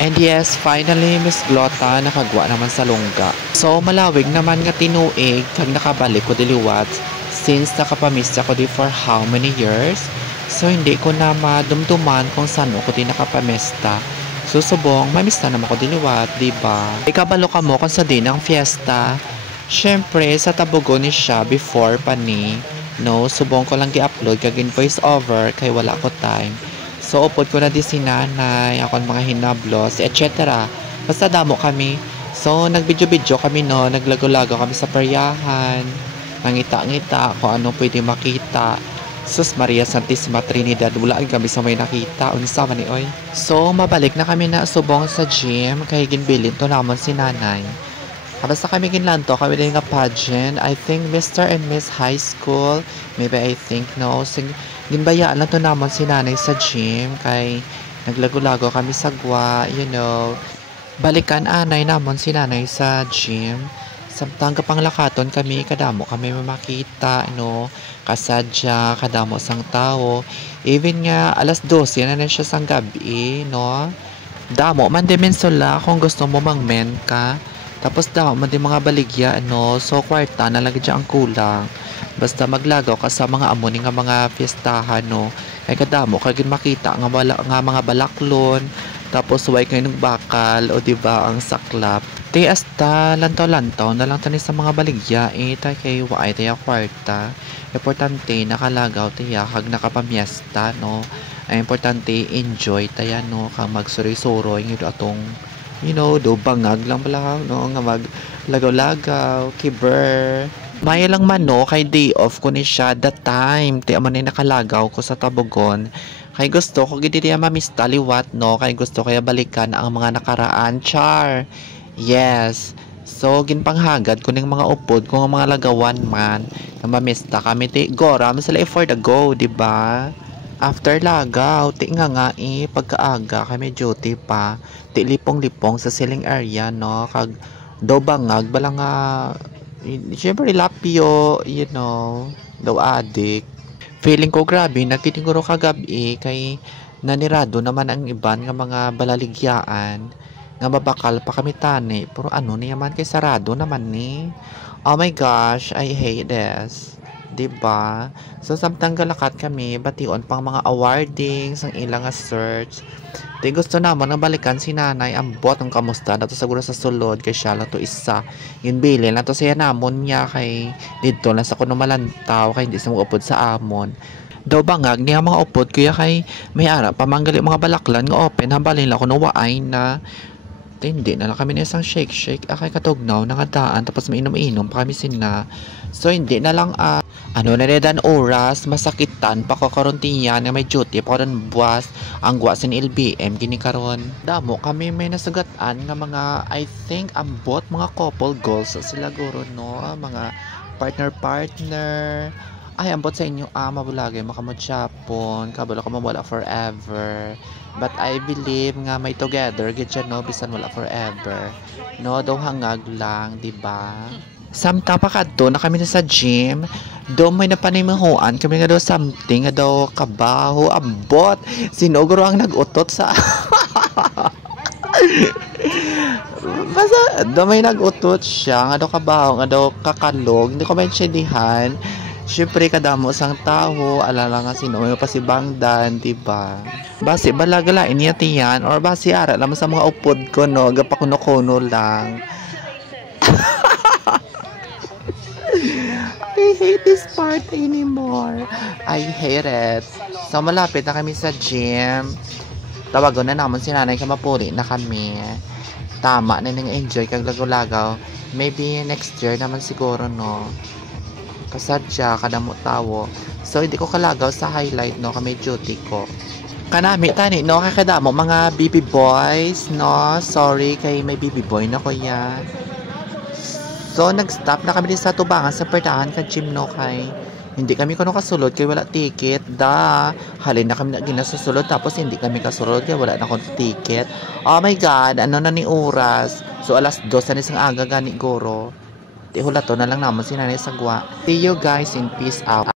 And yes, finally, Miss Glota nakagwa naman sa lungga. So, malawig naman nga tinuig kag nakabalik ko diliwat since nakapamista ko di for how many years. So, hindi ko na madumduman kung saan ko di nakapamesta. So, subong, mamista naman ko diliwat, diba? Ikabalo ka mo kung sa din ang fiesta. Syempre, sa tabugo ni siya before pa ni, no, subong ko lang gi-upload kag in voice over kay wala ko time. So, upod ko na di si nanay, akong mga hinablos, etc. Basta damo kami. So, nagbidyo-bidyo kami no, naglago-lago kami sa peryahan, nangita-ngita kung ano pwede makita. Sus Maria Santissima Trinidad, wala kami sa may nakita, unsa man ni oy. So, mabalik na kami na subong sa gym, kay ginbilin to namon si nanay. Basta kami ginlanto, kami din nga pageant. I think Mr. and Miss High School, maybe I think no. Ginbayaan lang to naman si nanay sa gym, kay naglago-lago kami sa gwa, you know. Balikan anay namon si nanay sa gym. Samtang kapang lakaton kami, kadamo kami mamakita, no. Kasadya, kadamo sang tao. Even nga, alas 12 na siya sang gabi, no. Damo, man dimensula kung gusto mo mang-men ka. Tapos daw, man din mga baligya, ano, so kwarta na lagi dyan ang kulang. Basta maglagaw ka sa mga amon nga mga fiestahan, no. Kaya kadamo, kaya makita nga mga balaklon, tapos huwag kayo ng bakal, o diba, ang saklap. Te hasta lantaw-lantaw na lang tani sa mga baligya, tayo kayo waay tayo kwarta. Importante, nakalagaw tayo, kag nakapamiesta, no. Ay, importante, enjoy tayo, no, kang magsuri-suroy, yung atong you know, do bangag lang pala no nga maglagaw-lagaw, kiber. Maya lang man no, kay day off ko ni siya that time. Ti man nakalagaw ko sa Tabogon. Kay gusto ko gid diya mamista liwat no, kay gusto kaya balikan ang mga nakaraan, char. Yes. So ginpanghagad ko ning mga upod ko nga mga lagawan man na mamista kami ti goram sila for the go, di ba? After lagaw, ti nga pagkaaga kami duty pa, ti lipong-lipong sa ceiling area, no, kag daw bangag, bala nga, syempre lapyo, you know, daw adik. Feeling ko grabe, nagkitinguro kagabi, kay nanirado naman ang iban nga mga balaligyaan, nga mabakal pa kami tani, pero ano niyaman kay sarado naman ni. Oh my gosh, I hate this. Diba? So, samtang galakat kami, bation pang mga awardings, ang ilang search. Di gusto naman na balikan si nanay, ang bot ng kamusta, na to siguro sa sulod, kay siya lang to isa. Yun bilin, na to siya namon niya, kay dito lang sa kuno malantaw, kay hindi sa mga upod sa amon. Daw bangag niya mga upod, kuya kay may ara, pamanggali mga balaklan, nga open, hambalin lang kuno waay na. Hindi na lang kami na isang shake-shake akay katugnaw nangadaan tapos mainom-inom pa kami sina. So hindi na lang ano na redan oras masakitan pa ko karon tiyan nga may duty pa karon buwas ang gwa sin LBM gini karon. Damo kami may nasugatan nga mga I think ambot mga couple goals sila guro no, mga partner ay ambot sa inyo mabulagay makamodyapon kabalo ka mawala forever. But I believe nga may together gid siya no bisan wala forever. No daw hangag lang, di ba? Samtang pa kadto na kami na sa gym, do may napanimuhuan kami nga daw something nga daw kabaho abot. Sinuguro ang nagutot sa basta do may nagutot siya nga daw kabaho nga daw kakalog. Hindi ko maintindihan. Siyempre kadamo sang tao, alala nga sino may pa si Bangdan, diba? Basi balagala niya tiyan or basi ara lamang sa mga upod ko no, gapakuno-kuno lang. I hate this part anymore. I hate it. So malapit na kami sa gym. Tawagon na namon si nanay kamapuri na kami. Tama na nang enjoy kag lagaw-lagaw. Maybe next year naman siguro no. Kasadya, kadamo tawo. So, hindi ko kalagaw sa highlight, no, kami duty ko. Kanami, tani, no, kakadamo, mga baby boys, no, sorry, kay may baby boy na ko yan. So, nag-stop na kami din sa tubangan sa pertahan ka gym, no, kay hindi kami kuno kasulod, kay wala ticket, halin na kami na ginasusulod, tapos hindi kami kasulod, kay wala na akong ticket. Oh my God, ano na ni oras? So, alas 2 na isang aga gani, goro. Hulato na lang naman si Nanay Sagwa. See you guys in peace out.